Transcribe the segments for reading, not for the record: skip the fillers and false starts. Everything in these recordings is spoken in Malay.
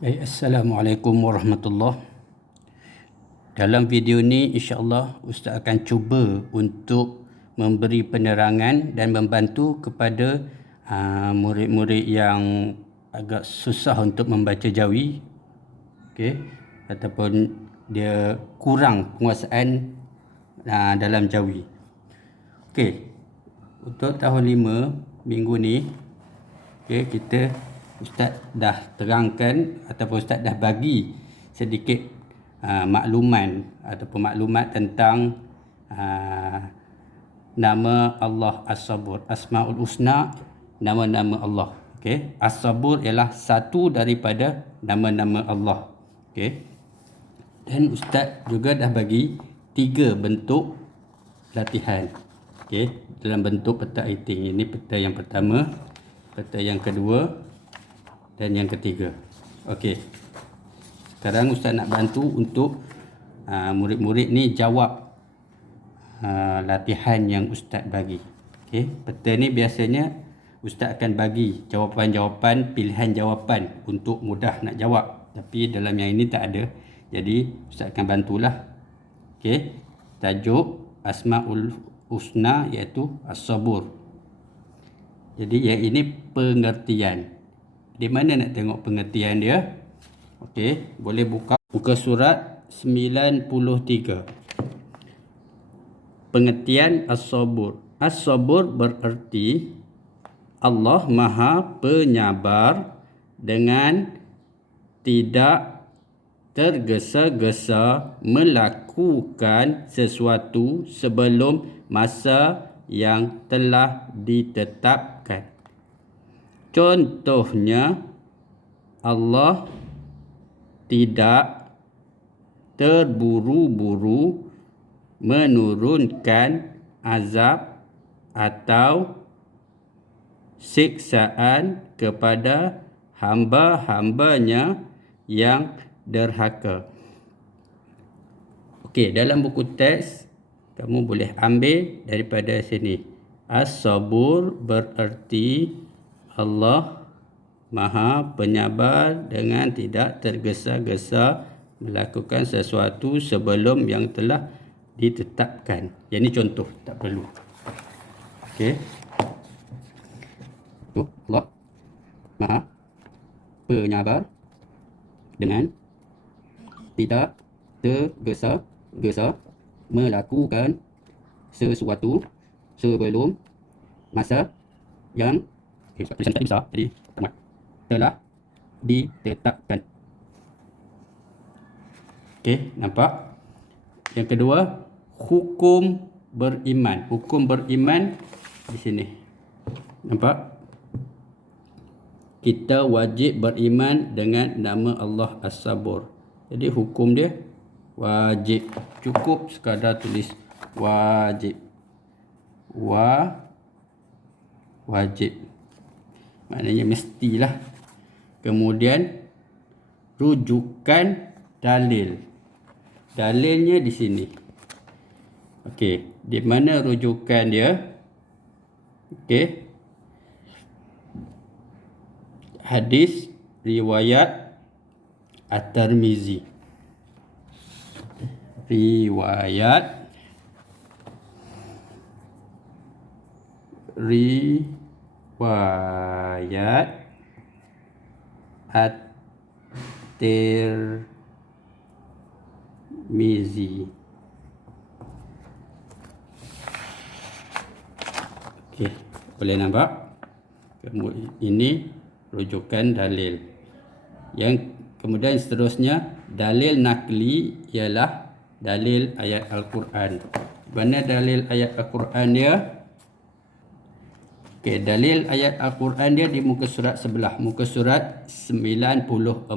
Baik, Assalamualaikum warahmatullahi. Dalam video ni insya-Allah Ustaz akan cuba untuk memberi penerangan dan membantu kepada murid-murid yang agak susah untuk membaca jawi, okey, ataupun dia kurang penguasaan dalam jawi. Okey. Untuk tahun 5 minggu ni, okey, Ustaz dah terangkan ataupun Ustaz dah bagi sedikit makluman ataupun maklumat tentang nama Allah As-Sabur, Asmaul Husna, nama-nama Allah. Okey, As-Sabur ialah satu daripada nama-nama Allah. Okey. Dan Ustaz juga dah bagi 3 bentuk latihan. Okey, dalam bentuk peta rating. Ini peta yang pertama, peta yang kedua dan yang ketiga. Okey. Sekarang Ustaz nak bantu untuk murid-murid ni jawab latihan yang Ustaz bagi. Okey, peta ni biasanya Ustaz akan bagi jawapan-jawapan, pilihan jawapan untuk mudah nak jawab. Tapi dalam yang ini tak ada. Jadi Ustaz akan bantulah. Okey. Tajuk Asmaul Husna iaitu As-Sabur. Jadi yang ini pengertian. Di mana nak tengok pengertian dia? Okey, boleh buka muka surat 93. Pengertian As-Sabur. As-Sabur bererti Allah Maha Penyabar dengan tidak tergesa-gesa melakukan sesuatu sebelum masa yang telah ditetapkan. Contohnya, Allah tidak terburu-buru menurunkan azab atau siksaan kepada hamba-hambanya yang derhaka. Okey, dalam buku teks kamu boleh ambil daripada sini. As-Sabur bererti Allah Maha Penyabar dengan tidak tergesa-gesa melakukan sesuatu sebelum yang telah ditetapkan. Yang ini contoh, tak perlu. Okey. Allah Maha Penyabar dengan tidak tergesa-gesa melakukan sesuatu sebelum masa yang tulisan tadi besar, jadi telah ditetapkan. Okey, nampak? Yang kedua, hukum beriman. Hukum beriman di sini. Nampak? Kita wajib beriman dengan nama Allah As-Sabur. Jadi hukum dia wajib. Cukup sekadar tulis wajib. Wajib. Maknanya mestilah. Kemudian rujukan dalil. Dalilnya di sini. Okey, di mana rujukan dia? Okey. Hadis riwayat At-Tirmizi. Riwayat At-Tirmizi. Okey, boleh nampak? Ini rujukan dalil. Yang kemudian seterusnya, dalil nakli ialah dalil ayat Al-Quran. Mana dalil ayat Al-Quran dia? Okey, dalil ayat Al-Quran dia di muka surat sebelah, muka surat 94.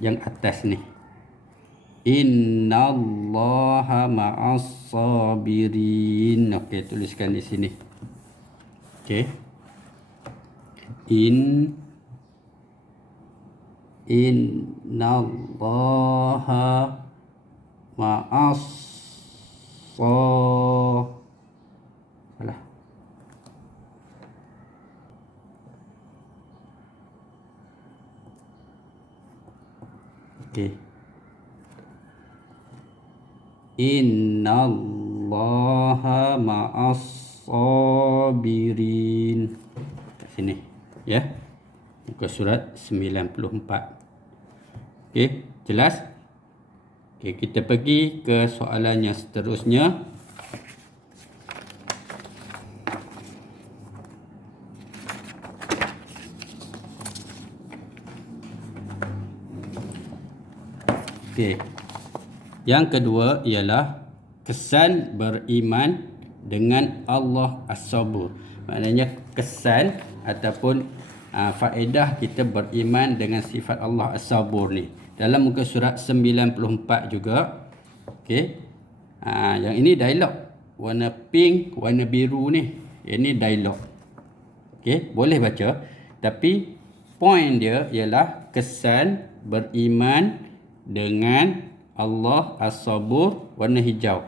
Yang atas ni. Innallaha ma'as sabirin. Okey, tuliskan di sini. Okey. Innallaha ma'as salah. Okey. Innallaha ma'as sabirin. Kat sini, ya. Muka surat 94. Okey, jelas? Okey, kita pergi ke soalan yang seterusnya. Okey. Yang kedua ialah kesan beriman dengan Allah As-Sabur. Maknanya kesan ataupun faedah kita beriman dengan sifat Allah As-Sabur ni. Dalam muka surat 94 juga. Okey. Yang ini dialog. Warna pink, warna biru ni. Ini dialog. Okey, boleh baca. Tapi poin dia ialah kesan beriman dengan Allah As-Sabur, warna hijau.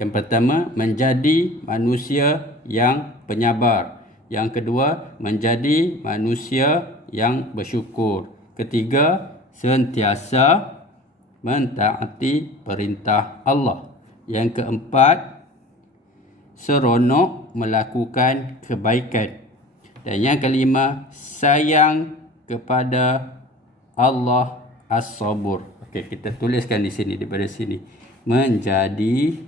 Yang pertama, menjadi manusia yang penyabar. Yang kedua, menjadi manusia yang bersyukur. Ketiga, sentiasa mentaati perintah Allah. Yang keempat, seronok melakukan kebaikan. Dan yang kelima, sayang kepada Allah As-Sabur. Okey, kita tuliskan di sini, daripada sini. Menjadi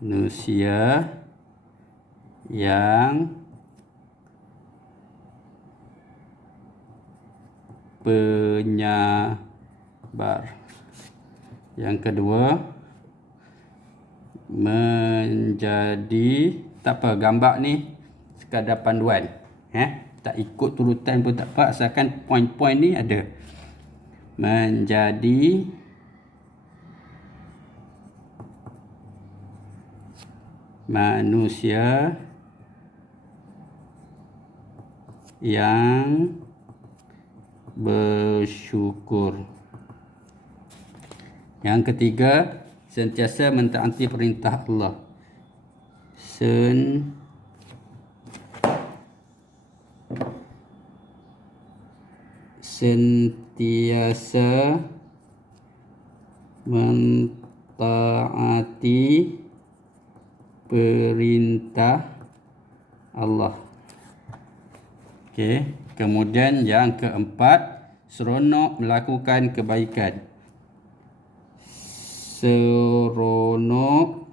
manusia yang penyabar. Yang kedua, menjadi, tak apa, gambar ni sekadar panduan, tak ikut turutan pun tak apa, asalkan poin-poin ni ada. Menjadi manusia yang bersyukur. Yang ketiga, sentiasa mentaati perintah Allah. Sentiasa mentaati perintah Allah. Okey, kemudian yang keempat, seronok melakukan kebaikan. Seronok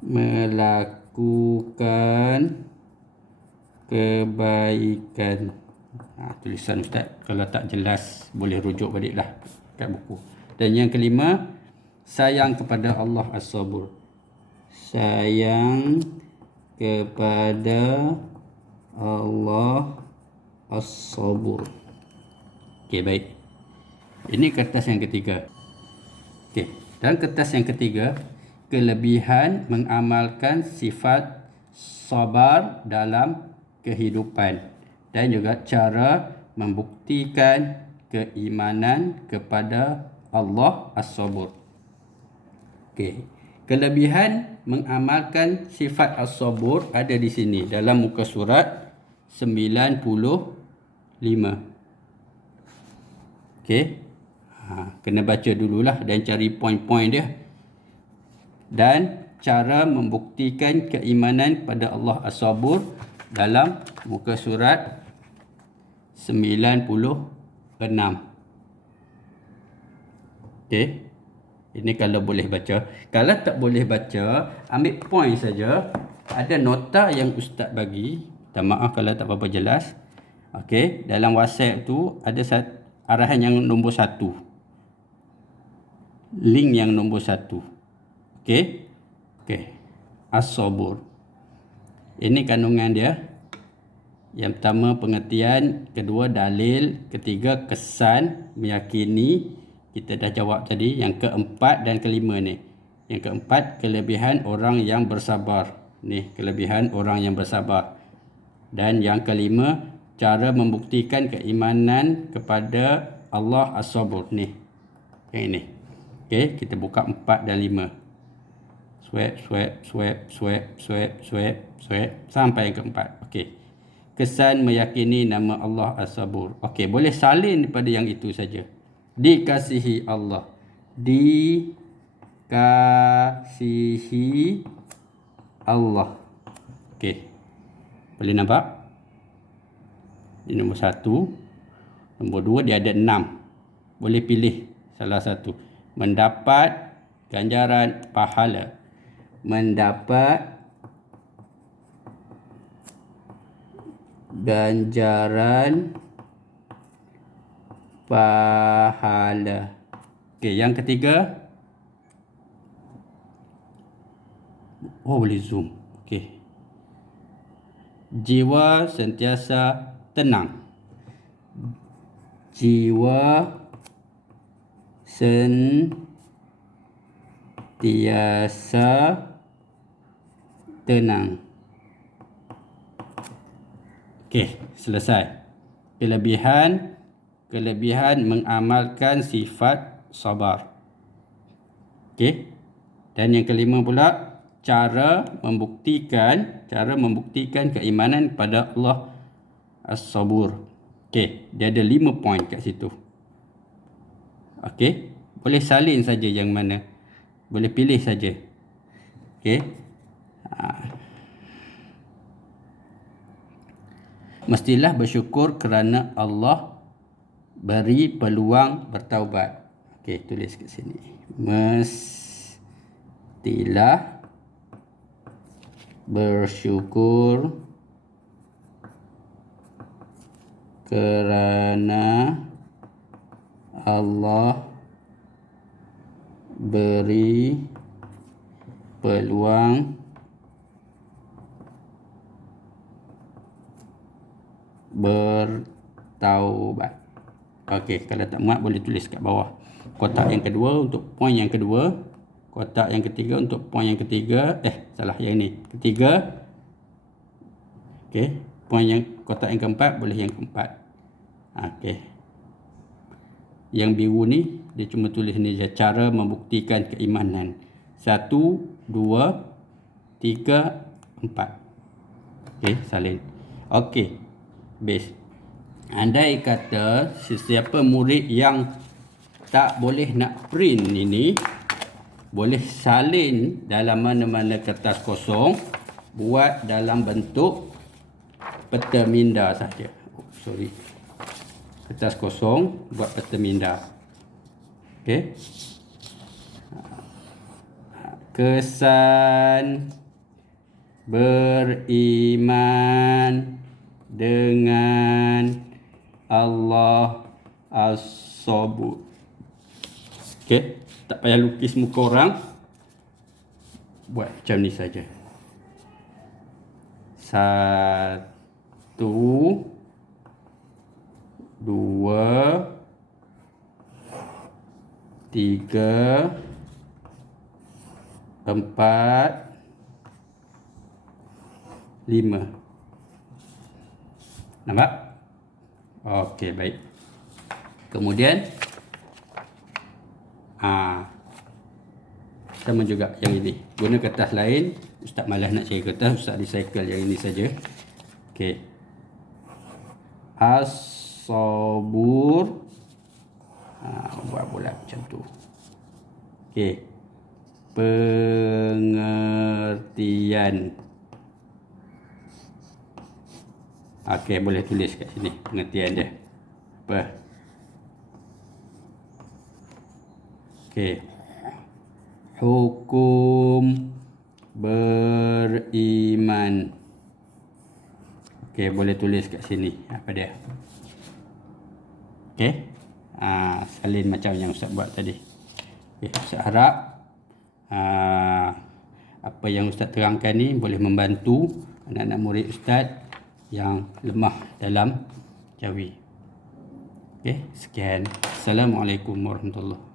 melakukan kebaikan. Tulisan Ustaz, kalau tak jelas boleh rujuk baliklah kat buku. Dan yang kelima, sayang kepada Allah As-Sabur. Sayang kepada Allah As-Sabur. Okey, baik. Ini kertas yang ketiga. Okey, dan kertas yang ketiga, kelebihan mengamalkan sifat sabar dalam kehidupan dan juga cara membuktikan keimanan kepada Allah As-Sabur. Okey, kelebihan mengamalkan sifat As-Sabur ada di sini dalam muka surat 95. Okey. Kena baca dululah dan cari poin-poin dia. Dan cara membuktikan keimanan pada Allah As-Sabur dalam muka surat 96. Okey. Ini kalau boleh baca. Kalau tak boleh baca, ambil poin saja. Ada nota yang Ustaz bagi. Tak, maaf kalau tak berapa jelas. Okey, dalam WhatsApp tu ada arahan yang nombor 1. Link yang nombor 1. Okey. Okey. As-Sabur. Ini kandungan dia. Yang pertama pengertian, kedua dalil, ketiga kesan, meyakini. Kita dah jawab tadi. Yang keempat dan kelima ni. Yang keempat, kelebihan orang yang bersabar. Ni, kelebihan orang yang bersabar. Dan yang kelima, cara membuktikan keimanan kepada Allah As-Sabur. Ni. Yang ini. Okey, kita buka 4 dan 5. Swab sampai yang keempat. Okey. Kesan meyakini nama Allah As-Sabur. Okey, boleh salin daripada yang itu saja. Dikasihi Allah. Dikasihi Allah. Okey. Boleh nampak? Ini nombor 1. Nombor 2 dia ada 6. Boleh pilih salah satu. Mendapat ganjaran pahala. Mendapat ganjaran pahala. Okey, yang ketiga. Oh, boleh zoom. Okey. Jiwa sentiasa tenang. Jiwa sentiasa tenang. Okey, selesai. Kelebihan mengamalkan sifat sabar. Okey. Dan yang kelima pula, cara membuktikan keimanan kepada Allah As-Sabur. Okey, dia ada 5 poin kat situ. Okey, boleh salin saja yang mana. Boleh pilih saja. Okey. Mestilah bersyukur kerana Allah beri peluang bertaubat. Okey, tulis kat sini. Mestilah bersyukur kerana Allah beri peluang bertaubat. Okey, kalau tak muat boleh tulis kat bawah. Kotak yang kedua untuk poin yang kedua. Kotak yang ketiga untuk poin yang ketiga. Yang ni. Ketiga. Okey, poin yang kotak yang keempat boleh yang keempat. Okey. Yang biru ni dia cuma tulis ni je, cara membuktikan keimanan. 1, 2, 3, 4. Okey, salin. Okey. Base. Andai kata sesiapa murid yang tak boleh nak print ini, boleh salin dalam mana-mana kertas kosong, buat dalam bentuk peta minda saja. Kertas kosong, buat peta minda. Okey. Kesan beriman dengan Allah As-Sabur. Okey, tak payah lukis muka orang. Buat macam ni saja. 1, 2, 3, 4, 5. Nampak? Okey, baik. Kemudian sama juga yang ini. Guna kertas lain. Ustaz malas nak cari kertas, Ustaz recycle yang ini saja. Okey. As-Sabur. Buat bulat macam tu. Okey. Pengertian. Okey, boleh tulis kat sini pengertian dia. Apa? Okey. Hukum beriman. Okey, boleh tulis kat sini apa dia. Okey. Salin macam yang Ustaz buat tadi. Okey, Ustaz harap apa yang Ustaz terangkan ni boleh membantu anak-anak murid Ustaz yang lemah dalam jawi. Okey, sekian. Assalamualaikum warahmatullahi wabarakatuh.